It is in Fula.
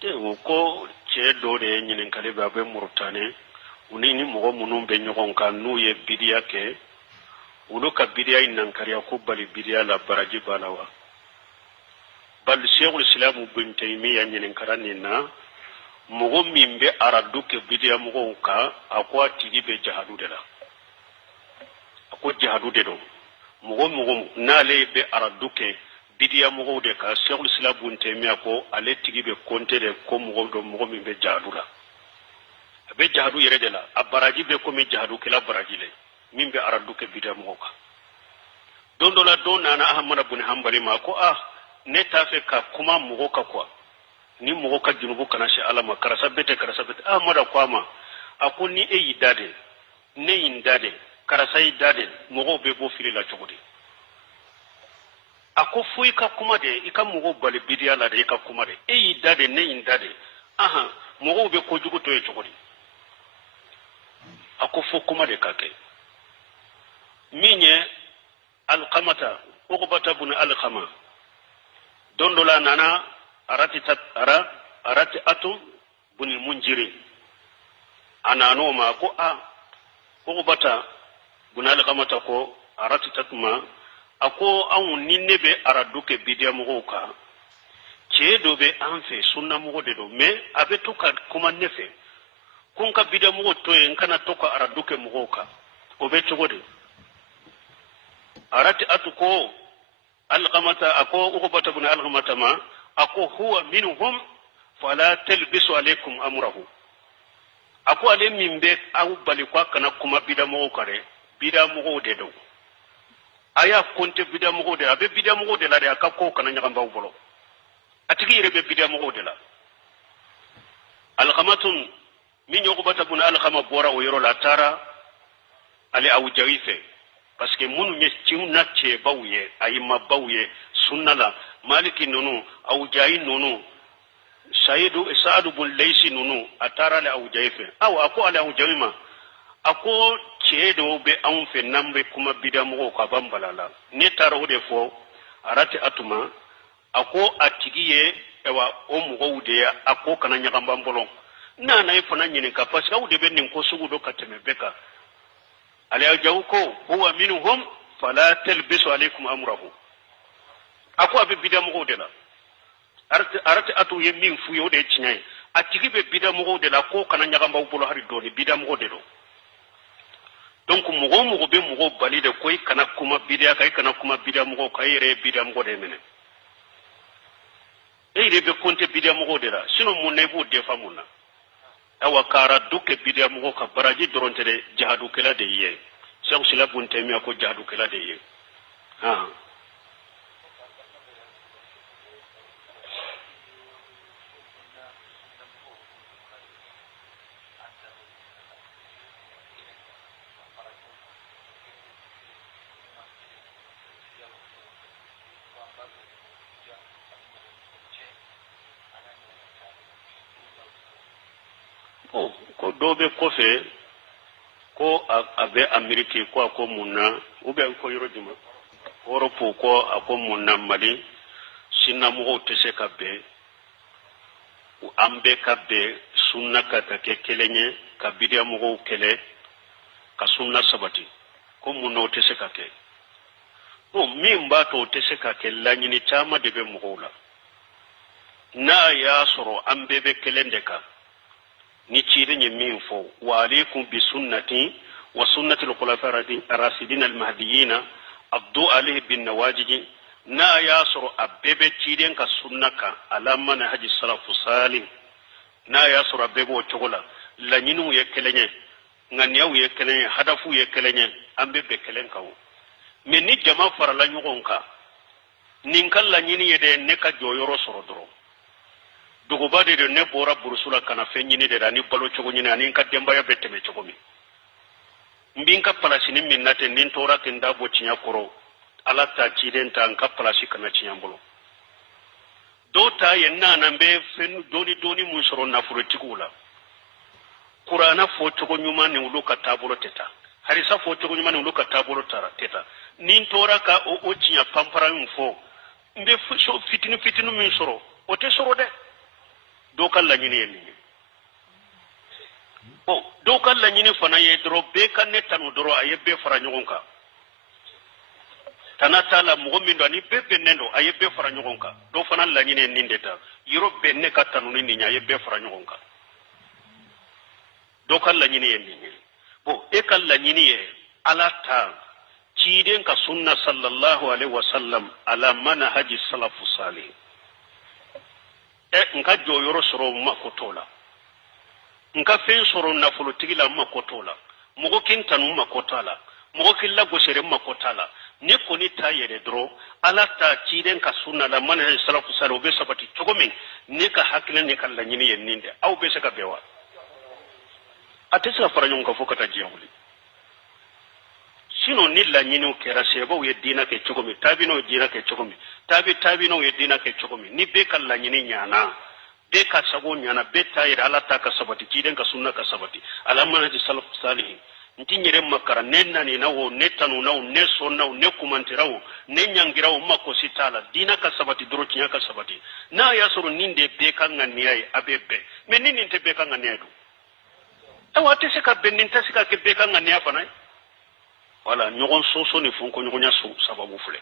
te ko ce do de nyinin kale ba be murtane uni ni mo munum be nyogon kan nu ye bidiya ke ulu ka bidiya nan kariya ko bali bidiya la baraji balawa bal sheikhul islam ibn taymiya nyinin karani na mo min be aradu ke bidiya mo ka akwa tigi be jahadu de la akwa jahadu de do mo na le be aradu ke bidiya mo de ka sheikhul islam ibn taymiya ko ale tigi be konte de ko mo do mo min be jahadu la be jahadu yere de la abaraji be ko mi jahadu ke la baraji le min be aradu ke bidiya mo ka don do la don nana ahmad ibn hanbali ma ko ne ta fe ka kuma mo ka kwa ni mo ka junubu kana shi alama karasa bete ahmad kwama ako ni e yidade ne yindade karasa yidade mo be bo fili la chogodi ako fuyi ka kuma de ika mo bali bidiya la de ika kuma de e yidade ne yindade mo be ko jugu to e chogodi ako fu kuma de kake minye alqamata uqbata ibn alqama dondola nana arati atum ibn munjiri anano ma ko uqbata ibn alqamata ko arati tatma ako an ninne be araduke bidiya mo ka cedo be anfe sunna mo de do me abe to ka kuma nefe kun ka bidiya mo to en kana to ka araduke mo ka o be chogode arati atuko alqamata ako uqbata ibn alqamata ma ako huwa minhum fala talbisu alaykum amrahu ako ale mimbe aw bali kwa kana kuma bidamo kare bidamo de do aya konte bidamo de abe bidamo de la de akako kana nyamba bolo atigi rebe bidamo de la alqamatun min uqbata ibn alqama bora o yoro la tara ali aw jawife parce que munu nye ciuna ce bawye ayima bawye sunnala maliki nunu awjayi nunu saadu bun laysi nunu atara le awjayife ako ale awjayima ako ceedo be anfe nambe kuma bidamu ko bambalala ne taro de fo arati atuma ako atigiye ewa o mugawde ako kana nyagamba mbolon nana ifana nyini ka parce que awde be nin ko sugudo kateme beka ala jawko huwa minhum fala talbisu alaykum amrahu ako abe bidamu de la arati atu yemin fu yo de chinyai atigi be bidamu de la ko kana nyagamba bolo hari doni bidamu de do donc mugo be mugo bali de koy kana kuma bidia kay kana kuma bidamu kay re bidamu de menen e re be konte bidamu de la sino mun ne bu de famuna awa kara duke bidamu ka baraji doronte de jahadu kala de ye cheikh silabun taymiya ko jahadu kala de ye ko dobe kofe ko abe amerike ko ako munna ube ko yorodima europe ko ako munna mali sinna mo tese kabbe ambe kabbe sunna kata ke kelenye kabidia mo kele ka sunna sabati ko munno tese kake o mimba to tese kake lanyini chama debe mo la na ya soro ambe be kelende ka ni cire nye min fo wa alaikum bi sunnati wa sunnati al-khulafa ar-rashidin al-mahdiyyin abdu alayhi bin nawajid na yasru abebe ciden ka sunnaka alamma na haji salafu salih na yasru abebe o chogola la nyinu ye kelenye ngani yaw ye kelenye hadafu ye kelenye ambebe kelen kawo me ni jama fara la nyugonka ninkal la nyini ye de ne ka joyoro soro doro duguba de ne bora burusula kana fenyini de ani balo chogo nyini ani ka demba ya beteme chogo mi mbinka palasini minnate nin tora kenda bo cinya koro ala ta ciden ta ka palasi kana cinya mbolo do ta yenna nambe fen doni mun soro na furo tikula qur'ana fo chogo nyuma ni uluka tabulo teta harisa fo chogo nyuma ni uluka tabulo teta nin tora ka o cinya pampara mfo mbe so fitinu min soro o te soro de do kala nyini yenni bon do kala nyini fana ye dro be kan ne tanu dro aye be fara nyogon ka tanata la mo min do ni be be nendo aye be fara nyogon ka do fana la nyini yenni ndeta yiro be ne ka tanu ni nya aye be fara nyogon ka do kala nyini yenni bon e kala nyini ye ala ta ciden ka sunna sallallahu alaihi wasallam ala manhaji salafu salih nka joyoro soro makotola nka fen soro nafolo tigila makotola mogo kintanu makotala mogo killa gosere makotala ne koni ta yere dro ala ta ciden ka sunna la manhaji salafu salih be sabati togomen ne ka hakile ne kala nyini yenninde aw be se ka bewa atesa faranyon ka fokata jiyawli sino ni la nyini kera sebo ye dina ke chokomi tabino dina ke chokomi tabino ye dina ke chokomi ni be kala nyini nyana be ka sago nyana be tayir ala ta ka sabati kiden ka sunna ka sabati ala manhaji salaf salih ntinyere makara nenna ni nawo netanu nawo ne sonnawo ne kumantirawo ne nyangirawo mako sitala dina ka sabati doro kinya ka sabati na yasuru ninde be kan nganiya abebe men nini te be kan nganiya do awate se ka benin tasika ke be kan nganiya fana wala nyogon soso ni fonko nyogonya so sababu fule